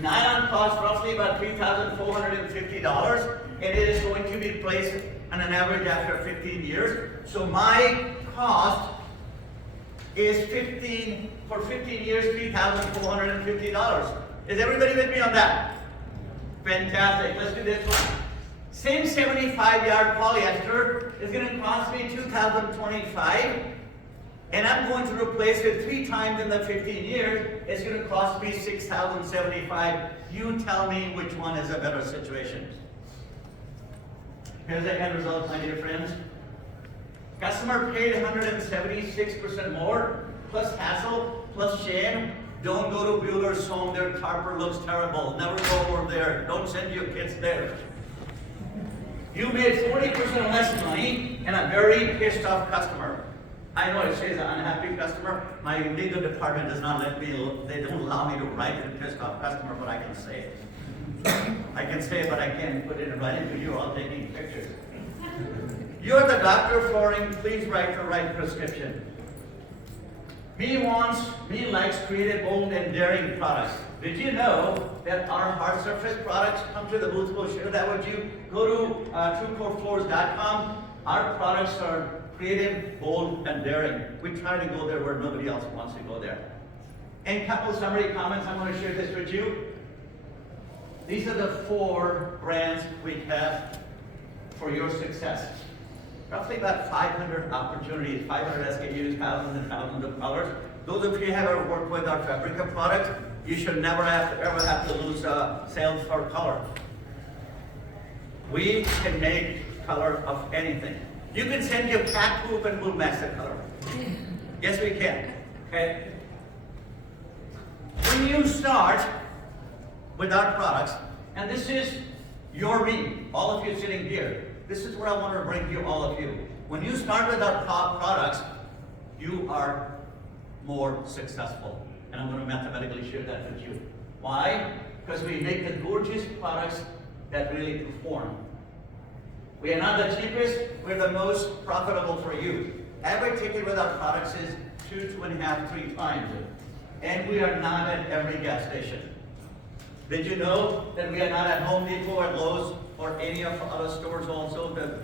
9 on cost, roughly about $3,450, and it is going to be replaced on an average after 15 years. So my cost is 15 years, $3,450. Is everybody with me on that? Fantastic. Let's do this one. Same 75-yard polyester is going to cost me $2,025, and I'm going to replace it 3 times in the 15 years. It's going to cost me $6,075. You tell me which one is a better situation. Here's the end result, my dear friends. Customer paid 176% more, plus hassle, plus shame. Don't go to Bueller's Home, their carpet looks terrible. Never go over there. Don't send your kids there. You made 40% less money and a very pissed off customer. I know it says an unhappy customer. My legal department does not let me, they don't allow me to write a pissed off customer, but I can say it. I can say it, but I can't put it in writing because you're all taking pictures. You're the doctor, Flooring, please write the right prescription. Me likes creative, bold, and daring products. Did you know that our hard surface products come to the booth? We'll share that with you. Go to TrueCoreFloors.com. Our products are creative, bold, and daring. We try to go there where nobody else wants to go there. And couple summary comments, I'm going to share this with you. These are the 4 brands we have for your success. Roughly about 500 opportunities, 500 SKUs, thousands and thousands of colors. Those of you who have ever worked with our Fabrica product, you should never ever have to lose sales for color. We can make color of anything. You can send your cat poop and we'll match the color. Yes, we can. Okay? When you start with our products, and this is your me, all of you sitting here, this is where I want to bring you, all of you. When you start with our products, you are more successful. And I'm going to mathematically share that with you. Why? Because we make the gorgeous products that really perform. We are not the cheapest, we're the most profitable for you. Average ticket with our products is 2, 2.5, 3 times. And we are not at every gas station. Did you know that we are not at Home Depot, at Lowe's, or any of the other stores also, the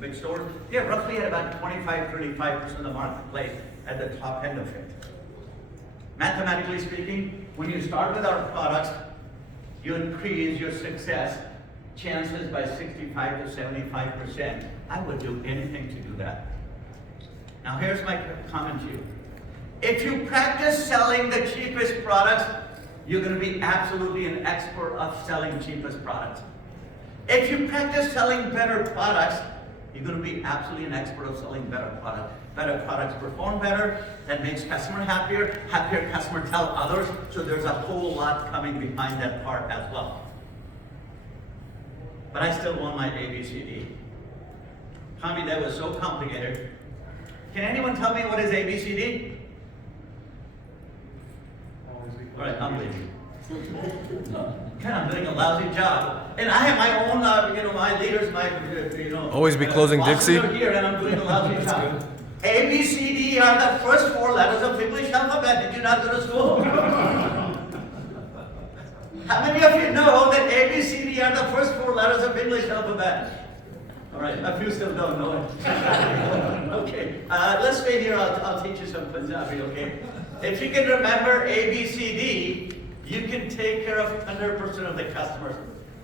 big stores? Yeah, roughly at about 25-35% of the marketplace at the top end of it. Mathematically speaking, when you start with our products, you increase your success chances by 65 to 75%. I would do anything to do that. Now here's my comment to you. If you practice selling the cheapest products, you're going to be absolutely an expert of selling cheapest products. If you practice selling better products, you're going to be absolutely an expert of selling better products. Better products perform better, that makes customer happier, happier customer tell others, so there's a whole lot coming behind that part as well. But I still want my ABCD. Tommy, that was so complicated. Can anyone tell me what is ABCD? All right, I'm leaving. I'm doing a lousy job. And I have my own, my leaders, Always be closing Dixie. Here, and I'm doing a lousy job. A, B, C, D are the first 4 letters of the English alphabet. Did you not go to school? How many of you know that A, B, C, D are the first 4 letters of English alphabet? All right, a few still don't know it. Okay, let's stay here. I'll teach you some Punjabi, okay? If you can remember A, B, C, D, you can take care of 100% of the customers.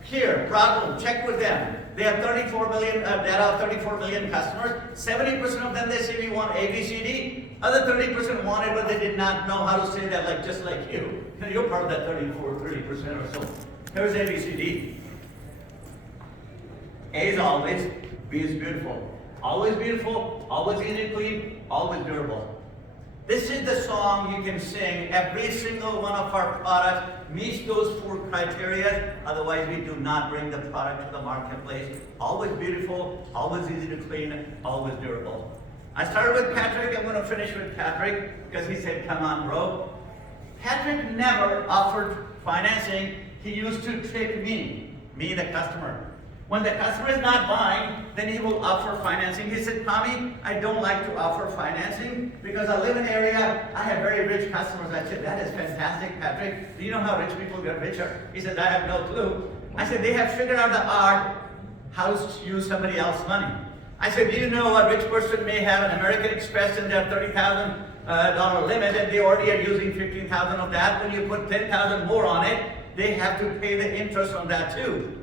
Here, Bravo, check with them. They have 34 million data of 34 million customers. 70% of them, they say we want A, B, C, D. Other 30% wanted, but they did not know how to say that, just like you. You're part of that 30% or so. Here's A, B, C, D. A is always, B is beautiful. Always beautiful, always easy to clean, always durable. This is the song you can sing. Every single one of our products meets those 4 criteria. Otherwise, we do not bring the product to the marketplace. Always beautiful, always easy to clean, always durable. I started with Patrick. I'm going to finish with Patrick because he said, come on, bro. Patrick never offered financing. He used to trick me the customer. When the customer is not buying, then he will offer financing. He said, Tommy, I don't like to offer financing because I live in an area, I have very rich customers. I said, that is fantastic, Patrick. Do you know how rich people get richer? He said, I have no clue. I said, they have figured out the art how to use somebody else's money. I said, do you know a rich person may have an American Express in their $30,000 limit and they already are using $15,000 of that. When you put $10,000 more on it, they have to pay the interest on that too.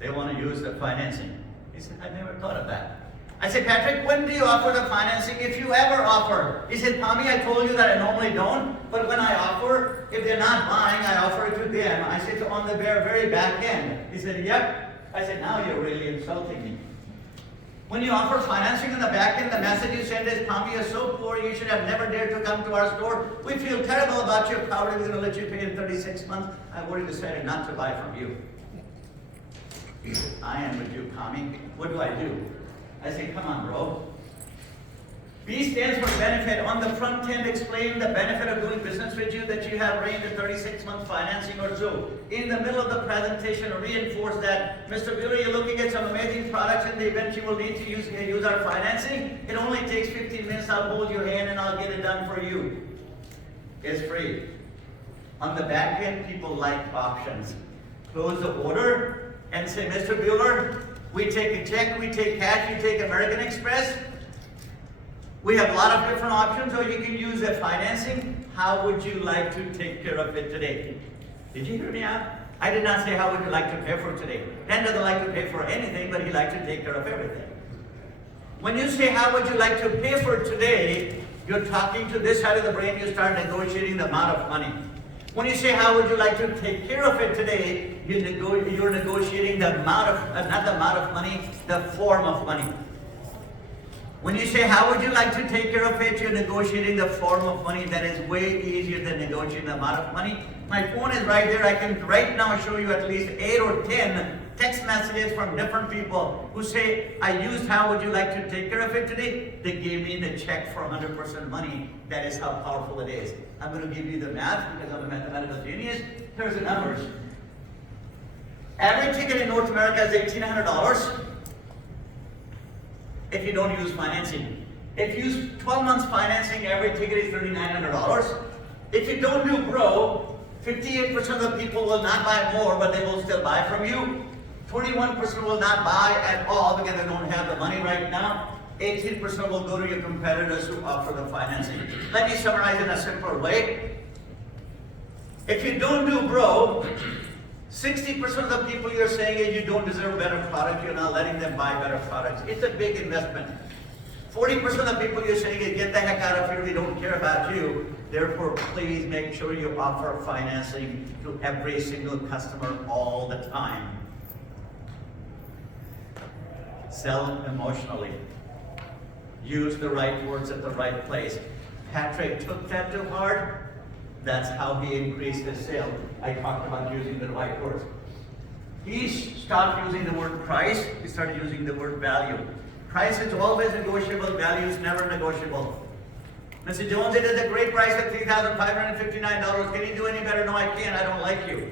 They want to use the financing. He said, I never thought of that. I said, Patrick, when do you offer the financing, if you ever offer? He said, Tommy, I told you that I normally don't, but when I offer, if they're not buying, I offer it to them. I said, so on the very back end. He said, yep. I said, now you're really insulting me. When you offer financing in the back end, the message you send is, Tommy, you're so poor, you should have never dared to come to our store. We feel terrible about you. Probably we're going to let you pay in 36 months. I've already decided not to buy from you. He said, I am with you, Tommy. What do I do? I say, come on, bro. B stands for benefit. On the front end, explain the benefit of doing business with you, that you have range of 36-month financing or so. In the middle of the presentation, reinforce that, Mr. Bueller, you're looking at some amazing products in the event you will need to use our financing. It only takes 15 minutes. I'll hold your hand and I'll get it done for you. It's free. On the back end, people like options. Close the order and say, Mr. Bueller, we take a check, we take cash, you take American Express. We have a lot of different options, or you can use the financing. How would you like to take care of it today? Did you hear me out? I did not say how would you like to pay for today. Dan doesn't like to pay for anything, but he likes to take care of everything. When you say how would you like to pay for today, you're talking to this side of the brain, you start negotiating the amount of money. When you say how would you like to take care of it today, you're negotiating the amount of, not the amount of money, the form of money. When you say how would you like to take care of it, you're negotiating the form of money. That is way easier than negotiating the amount of money. My phone is right there. I can right now show you at least 8 or 10 text messages from different people who say, I used how would you like to take care of it today? They gave me the check for 100% money. That is how powerful it is. I'm going to give you the math because I'm a mathematical genius. Here's the numbers. Average ticket in North America is $1,800 if you don't use financing. If you use 12 months financing, average ticket is $3,900. If you don't do Grow, 58% of the people will not buy more, but they will still buy from you. 21% will not buy at all because they don't have the money right now. 18% will go to your competitors who offer the financing. Let me summarize in a simpler way. If you don't do Grow, 60% of the people you're saying is you don't deserve better product, you're not letting them buy better products. It's a big investment. 40% of the people you're saying is get the heck out of here, we don't care about you. Therefore, please make sure you offer financing to every single customer all the time. Sell emotionally. Use the right words at the right place. Patrick took that to heart. That's how he increased his sale. I talked about using the right words. He stopped using the word price. He started using the word value. Price is always negotiable. Value is never negotiable. Mr. Jones, it is a great price at $3,559. Can you do any better? No, I can't. I don't like you.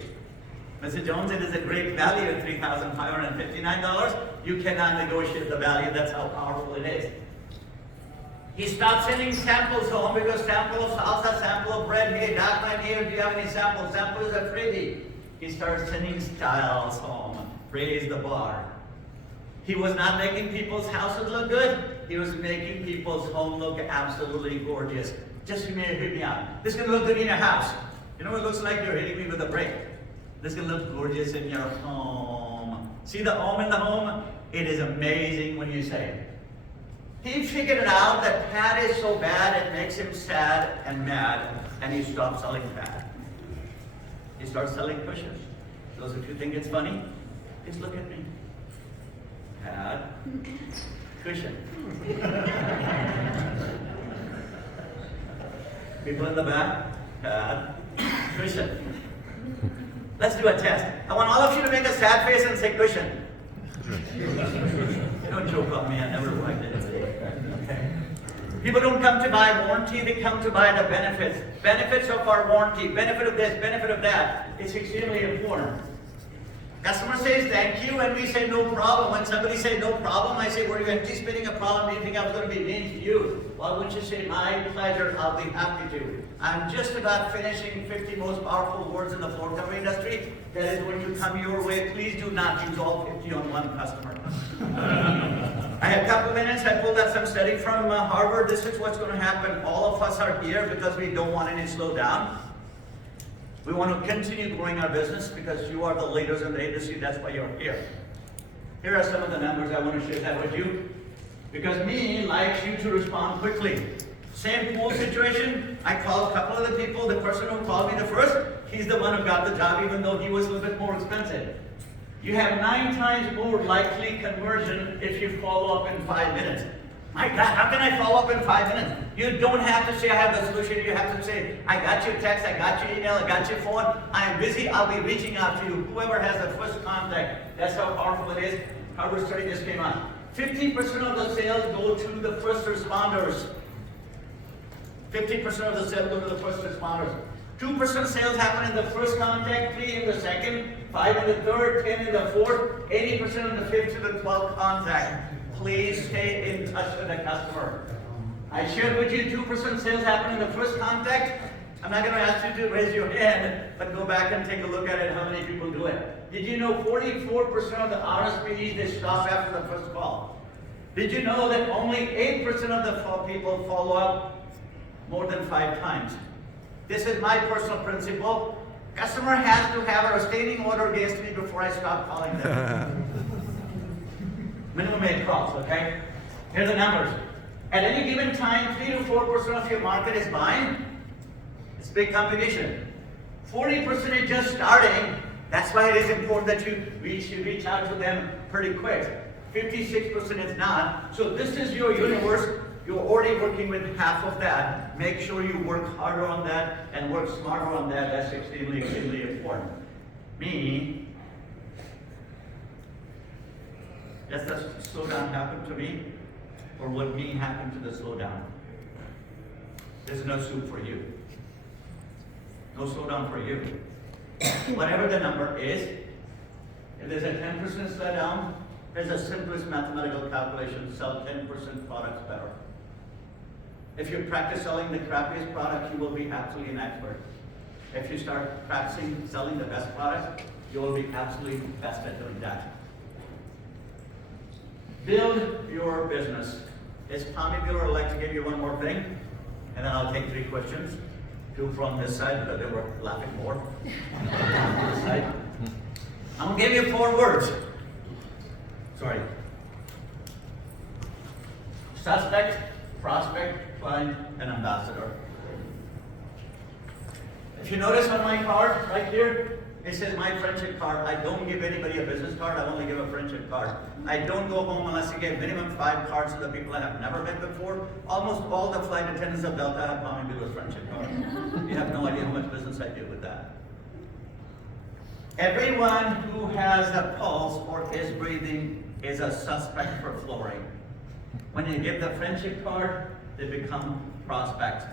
Mr. Jones, it is a great value at $3,559. You cannot negotiate the value. That's how powerful it is. He stopped sending samples home because sample of salsa, sample of bread, hey, Doc, I'm here, do you have any samples? Sample is a freebie. He started sending styles home, raised the bar. He was not making people's houses look good. He was making people's home look absolutely gorgeous. Just hear me out. This is going to look good in your house. You know what it looks like? You're hitting me with a brick. This is going to look gorgeous in your home. See the home in the home? It is amazing when you say it. He figured it out that Pat is so bad it makes him sad and mad, and he stopped selling Pat. He starts selling cushions. Those of you think it's funny, just look at me. Pat, cushion. People in the back, Pat, cushion. Let's do a test. I want all of you to make a sad face and say cushion. Don't joke on me, I never liked it. Okay. People don't come to buy warranty, they come to buy the benefits. Benefits of our warranty, benefit of this, benefit of that. It's extremely important. Customer says thank you, and we say no problem. When somebody says no problem, I say, were you anticipating a problem? Do you think I was going to be mean to you? Why wouldn't you say, my pleasure, I'll be happy to. I'm just about finishing 50 most powerful words in the floor cover industry. That is when you come your way, please do not use all 50 on one customer. I have a couple minutes. I pulled out some study from Harvard. This is what's going to happen. All of us are here because we don't want any slowdown. We want to continue growing our business because you are the leaders in the industry. That's why you're here. Here are some of the numbers I want to share that with you. Because me likes you to respond quickly. Same pool situation. I called a couple of the people. The person who called me the first, he's the one who got the job, even though he was a little bit more expensive. You have 9 times more likely conversion if you follow up in 5 minutes. My God, how can I follow up in 5 minutes? You don't have to say I have the solution. You have to say, I got your text, I got your email, I got your phone. I am busy, I'll be reaching out to you. Whoever has the first contact, that's how powerful it is. Harvard study just came out. 50% of the sales go to the first responders. 50% of the sales go to the first responders. 2% sales happen in the first contact, 3 in the second, 5 in the third, 10 in the fourth, 80% in the fifth to the 12th contact. Please stay in touch with the customer. I shared with you 2% sales happen in the first contact. I'm not going to ask you to raise your hand, but go back and take a look at it, how many people do it. Did you know 44% of the RSPDs, they stop after the first call? Did you know that only 8% of the people follow up more than 5 times? This is my personal principle. Customer has to have a restraining order against me before I stop calling them. Minimum 8 calls, okay? Here are the numbers. At any given time, 3 to 4% of your market is buying. It's big competition. 40% is just starting. That's why it is important that you reach out to them pretty quick. 56% is not. So this is your universe. You're already working with half of that. Make sure you work harder on that and work smarter on that. That's extremely, extremely important. Me, does the slowdown happen to me? Or would me happen to the slowdown? There's no soup for you. No slowdown for you. Whatever the number is, if there's a 10% slowdown, there's a simplest mathematical calculation: sell 10% products better. If you practice selling the crappiest product, you will be absolutely an expert. If you start practicing selling the best product, you will be absolutely best at doing that. Build your business. Is Tommy Bueller would like to give you one more thing? And then I'll take 3 questions. 2 from this side because they were laughing more. This side. I'm going to give you 4 words. Sorry. Suspect, prospect, client, and ambassador. If you notice on my card right here, it says my friendship card. I don't give anybody a business card, I only give a friendship card. I don't go home unless you get minimum 5 cards to the people I have never met before. Almost all the flight attendants of Delta have Tommy Bueller's friendship card. You have no idea how much business I do with that. Everyone who has a pulse or is breathing is a suspect for flooring. When you give the friendship card, they become prospects.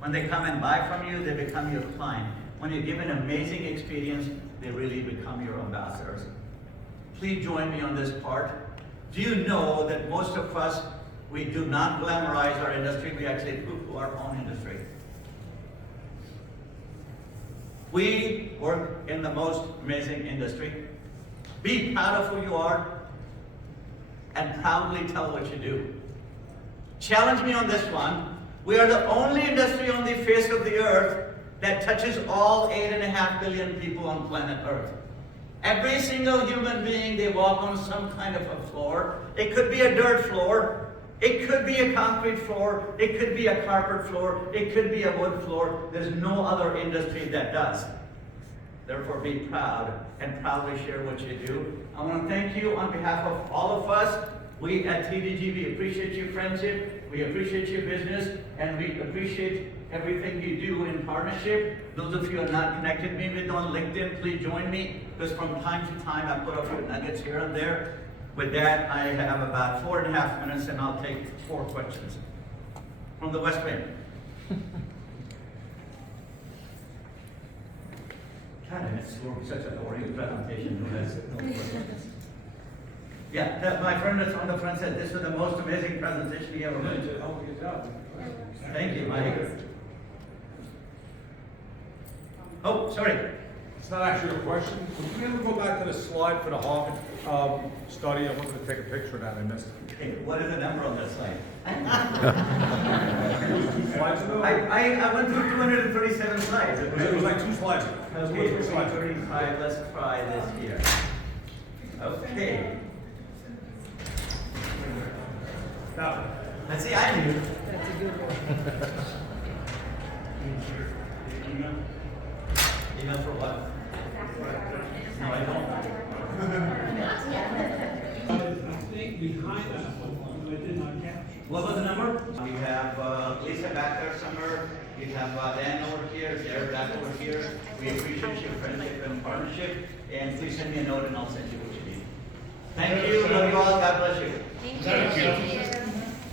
When they come and buy from you, they become your client. When you give an amazing experience, they really become your ambassadors. Please join me on this part. Do you know that most of us, we do not glamorize our industry, we actually poo-poo our own industry. We work in the most amazing industry. Be proud of who you are and proudly tell what you do. Challenge me on this one. We are the only industry on the face of the earth that touches all 8.5 billion people on planet Earth. Every single human being, they walk on some kind of a floor. It could be a dirt floor. It could be a concrete floor. It could be a carpet floor. It could be a wood floor. There's no other industry that does. Therefore, be proud and proudly share what you do. I want to thank you on behalf of all of us. We at TDG, we appreciate your friendship, we appreciate your business, and we appreciate everything you do in partnership. Those of you who are not connected me with on LinkedIn, please join me, because from time to time I put up your nuggets here and there. With that, I have about 4.5 minutes, and I'll take 4 questions from the West Wing. God, I miss It's such a boring presentation. No, that's no questions. Yeah, my friend that's on the front said this was the most amazing presentation he ever made. Good job. Thank you, Mike. Oh, sorry. It's not actually a question. Could we ever go back to the slide for the Harvard study? I wanted to take a picture of that. I missed it. Okay, what is the number on that slide? Slides ago? I went through 237 slides. It was like 2 slides. Okay, 35, let's try this here. Okay. Now, Let's see, I knew. That's a good one. Email for what? No, I don't. Behind that one, I did not capture. What was the number? We have Lisa back there somewhere. We have Dan over here, Jared back over here. We appreciate your friendship and partnership. And please send me a note and I'll send you what you need. Thank you, love you all, God bless you. Thank you.